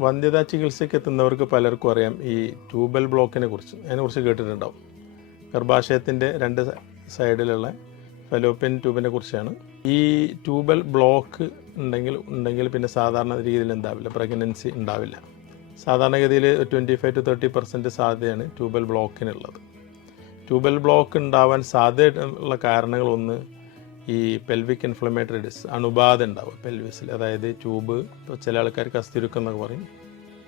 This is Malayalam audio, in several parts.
വന്ധ്യതാ ചികിത്സയ്ക്ക് എത്തുന്നവർക്ക് പലർക്കും അറിയാം ഈ ട്യൂബൽ ബ്ലോക്കിനെ കുറിച്ച്. അതിനെക്കുറിച്ച് കേട്ടിട്ടുണ്ടാവും. ഗർഭാശയത്തിന്റെ രണ്ട് സൈഡിലുള്ള ഫലോപ്പിയൻ ട്യൂബിനെ കുറിച്ചാണ്. ഈ ട്യൂബൽ ബ്ലോക്ക് ഉണ്ടെങ്കിൽ ഉണ്ടെങ്കിൽ പിന്നെ സാധാരണ രീതിയിൽ ഉണ്ടാവില്ല പ്രഗ്നൻസി ഉണ്ടാവില്ല. സാധാരണഗതിയിൽ twenty five to thirty percent സാധ്യതയാണ് ട്യൂബൽ ബ്ലോക്കിനുള്ളത്. ട്യൂബൽ ബ്ലോക്ക് ഉണ്ടാവാൻ സാധ്യതയുള്ള കാരണങ്ങളൊന്ന് ഈ പെൽവിക് ഇൻഫ്ലമേറ്ററി ഡിസ് അണുബാധ ഉണ്ടാവും പെൽവിസിൽ അതായത് ട്യൂബ് ഇപ്പോൾ ചില ആൾക്കാർക്ക് അസ്ഥിരുക്കം എന്നൊക്കെ പറയും.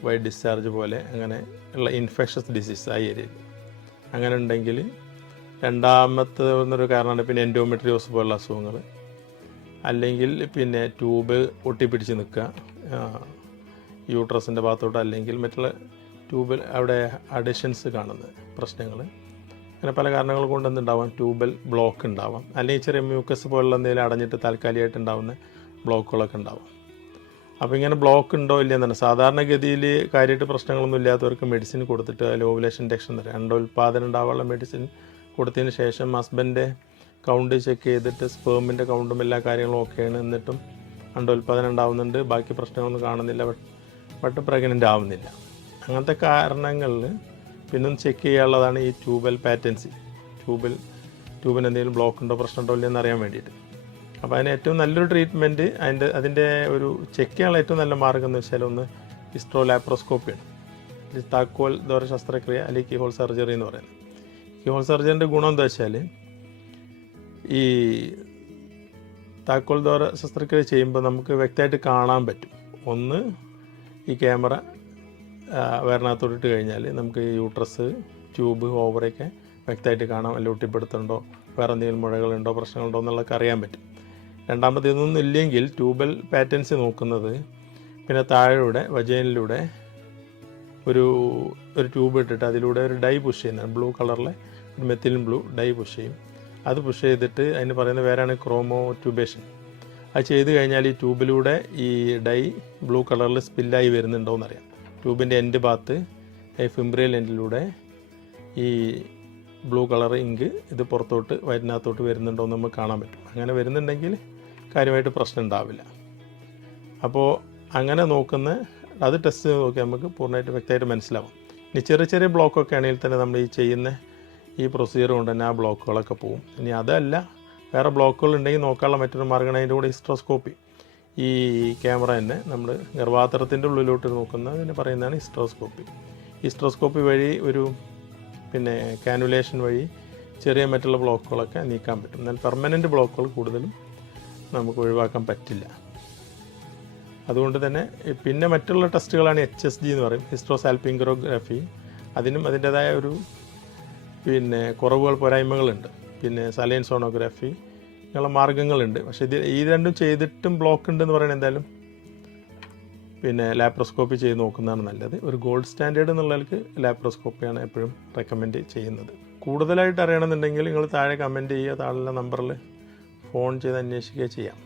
വൈറ്റ് ഡിസ്ചാർജ് പോലെ അങ്ങനെ ഉള്ള ഇൻഫെക്ഷസ് ഡിസീസ് ആ ഏരിയയിൽ അങ്ങനെ ഉണ്ടെങ്കിൽ രണ്ടാമത്തെ ഒരു കാരണമാണ് പിന്നെ എൻഡോമെട്രിയോസ് പോലുള്ള അസുഖങ്ങൾ അല്ലെങ്കിൽ പിന്നെ ട്യൂബ് ഒട്ടിപ്പിടിച്ച് നിൽക്കുക. യൂട്രസിന്റെ ഭാഗത്തോട്ട് അല്ലെങ്കിൽ മറ്റുള്ള ട്യൂബിൽ അവിടെ അഡിഷൻസ് കാണുന്ന പ്രശ്നങ്ങൾ അങ്ങനെ പല കാരണങ്ങൾ കൊണ്ട് എന്തുണ്ടാവാം ട്യൂബൽ ബ്ലോക്ക് ഉണ്ടാവാം. അല്ലെങ്കിൽ ചെറിയ മ്യൂക്കസ് പോലുള്ള എന്തെങ്കിലും അടഞ്ഞിട്ട് താൽക്കാലികമായിട്ട് ഉണ്ടാവുന്ന ബ്ലോക്കുകളൊക്കെ ഉണ്ടാവാം. അപ്പോൾ ഇങ്ങനെ ബ്ലോക്ക് ഉണ്ടോ ഇല്ല എന്നാണ് സാധാരണഗതിയിൽ കാര്യമായിട്ട് പ്രശ്നങ്ങളൊന്നും ഇല്ലാത്തവർക്ക് മെഡിസിൻ കൊടുത്തിട്ട് അതിൽ ഓവുലേഷൻ ഇൻഡക്ഷൻ തരാം അണ്ടോൽപാദനം ഉണ്ടാവാനുള്ള മെഡിസിൻ കൊടുത്തതിന് ശേഷം ഹസ്ബൻഡ് കൗണ്ട് ചെക്ക് ചെയ്തിട്ട് സ്പേമിന്റെ കൗണ്ടും എല്ലാ കാര്യങ്ങളും ഓക്കെയാണ് എന്നിട്ടും അണ്ടോൽപാദനം ഉണ്ടാവുന്നുണ്ട്. ബാക്കി പ്രശ്നങ്ങളൊന്നും കാണുന്നില്ല. ബട്ട് ബട്ട് പ്രഗ്നന്റ് ആവുന്നില്ല. അങ്ങനത്തെ കാരണങ്ങളിൽ പിന്നെ ചെക്ക് ചെയ്യാനുള്ളതാണ് ഈ ട്യൂബൽ പാറ്റൻസി ട്യൂബിൽ ട്യൂബിന് എന്തെങ്കിലും ബ്ലോക്ക് ഉണ്ടോ പ്രശ്നമുണ്ടോ ഇല്ലയെന്ന് അറിയാൻ വേണ്ടിയിട്ട്. അപ്പോൾ അതിന് ഏറ്റവും നല്ലൊരു ട്രീറ്റ്മെന്റ് അതിന്റെ അതിന്റെ ഒരു ചെക്ക് ചെയ്യാനുള്ള ഏറ്റവും നല്ല മാർഗം എന്ന് വെച്ചാൽ ഒന്ന് ഹിസ്ട്രോ ലാപ്രോസ്കോപ്പിയാണ് താക്കോൽ ദ്വാര ശസ്ത്രക്രിയ അല്ലെങ്കിൽ കീഹോൾ സർജറി എന്ന് പറയുന്നത്. കീഹോൾ സർജറിന്റെ ഗുണം എന്താ വെച്ചാൽ ഈ താക്കോൽ ദ്വാര ശസ്ത്രക്രിയ ചെയ്യുമ്പോൾ നമുക്ക് വ്യക്തമായിട്ട് കാണാൻ പറ്റും. ഒന്ന് ഈ ക്യാമറ വരണത്തോട്ടിട്ട് കഴിഞ്ഞാൽ നമുക്ക് യൂട്രസ് ട്യൂബ് ഓവറൊക്കെ വ്യക്തമായിട്ട് കാണാം. അല്ല ഒട്ടിപ്പെടുത്തുന്നുണ്ടോ വേറെ എന്തെങ്കിലും മുഴകളുണ്ടോ? പ്രശ്നങ്ങളുണ്ടോ? എന്നുള്ളതൊക്കെ അറിയാൻ പറ്റും. രണ്ടാമത്തെ ഇതൊന്നും ഇല്ലെങ്കിൽ ട്യൂബൽ പാറ്റേൺസ് നോക്കുന്നത് പിന്നെ താഴെയുടെ വജൈനിലൂടെ ഒരു ഒരു ട്യൂബ് ഇട്ടിട്ട് അതിലൂടെ ഒരു ഡൈ പുഷ് ചെയ്യുന്നതാണ്. ബ്ലൂ കളറിലെ ഒരു ബ്ലൂ ഡൈ പുഷ് ചെയ്യും. അത് പുഷ് ചെയ്തിട്ട് അതിന് പറയുന്ന പേരാണ് ക്രോമോ ട്യൂബേഷൻ അത് ചെയ്ത് കഴിഞ്ഞാൽ ഈ ട്യൂബിലൂടെ ഈ ഡൈ ബ്ലൂ കളറിൽ സ്പില്ലായി വരുന്നുണ്ടോ എന്നറിയാം ട്യൂബിന്റെ എൻഡ് ഭാഗത്ത് ഫിംബ്രിയൽ എൻഡിലൂടെ ഈ ബ്ലൂ കളർ ഇങ്ക് ഇത് പുറത്തോട്ട് വയറ്റിനകത്തോട്ട് വരുന്നുണ്ടോ എന്ന് നമുക്ക് കാണാൻ പറ്റും. അങ്ങനെ വരുന്നുണ്ടെങ്കിൽ കാര്യമായിട്ട് പ്രശ്നം ഉണ്ടാവില്ല. അപ്പോൾ അങ്ങനെ നോക്കുന്ന അത് ടെസ്റ്റ് ചെയ്ത് നോക്കി നമുക്ക് പൂർണമായിട്ട് വ്യക്തമായിട്ട് മനസ്സിലാവും. ഇനി ചെറിയ ചെറിയ ബ്ലോക്കൊക്കെ ആണെങ്കിൽ തന്നെ നമ്മൾ ഈ ചെയ്യുന്ന ഈ പ്രൊസീജിയർ കൊണ്ട് തന്നെ ആ ബ്ലോക്കുകളൊക്കെ പോകും ഇനി അതല്ല വേറെ ബ്ലോക്കുകൾ ഉണ്ടെങ്കിൽ നോക്കാനുള്ള മറ്റൊരു മാർഗമാണ് അതിന്റെ കൂടെ ഹിസ്ട്രോസ്കോപ്പി ഈ ക്യാമറ തന്നെ നമ്മൾ ഗർഭാത്രത്തിന്റെ ഉള്ളിലോട്ട് നോക്കുന്നതിന് പറയുന്നതാണ് ഹിസ്ട്രോസ്കോപ്പി ഹിസ്ട്രോസ്കോപ്പി വഴി ഒരു പിന്നെ കാനുലേഷൻ വഴി ചെറിയ മറ്റുള്ള ബ്ലോക്കുകളൊക്കെ നീക്കാൻ പറ്റും. എന്നാൽ പെർമനന്റ് ബ്ലോക്കുകൾ കൂടുതലും നമുക്ക് ഒഴിവാക്കാൻ പറ്റില്ല. അതുകൊണ്ട് തന്നെ പിന്നെ മറ്റുള്ള ടെസ്റ്റുകളാണ് എച്ച് എസ് ജി എന്ന് പറയും. ഹിസ്ട്രോസാൽപിംഗ്രോഗ്രാഫി അതിനും അതിന്റേതായ ഒരു പിന്നെ കുറവുകൾ പോരായ്മകളുണ്ട്. പിന്നെ സലൈൻ സോണോഗ്രാഫി ഇങ്ങനെയുള്ള മാർഗങ്ങളുണ്ട്. പക്ഷെ ഇത് ഈ രണ്ടും ചെയ്തിട്ടും ബ്ലോക്ക് ഉണ്ടെന്ന് പറയുന്നത് എന്തായാലും പിന്നെ ലാപ്രോസ്കോപ്പി ചെയ്ത് നോക്കുന്നതാണ് നല്ലത്. ഒരു ഗോൾഡ് സ്റ്റാൻഡേർഡ് എന്നുള്ളവർക്ക് ലാപ്രോസ്കോപ്പിയാണ് എപ്പോഴും റെക്കമെൻഡ് ചെയ്യുന്നത്. കൂടുതലായിട്ട് അറിയണമെന്നുണ്ടെങ്കിൽ നിങ്ങൾ താഴെ കമന്റ് ചെയ്യുക താഴെ നമ്പറിൽ ഫോൺ ചെയ്ത് അന്വേഷിക്കുക ചെയ്യാം.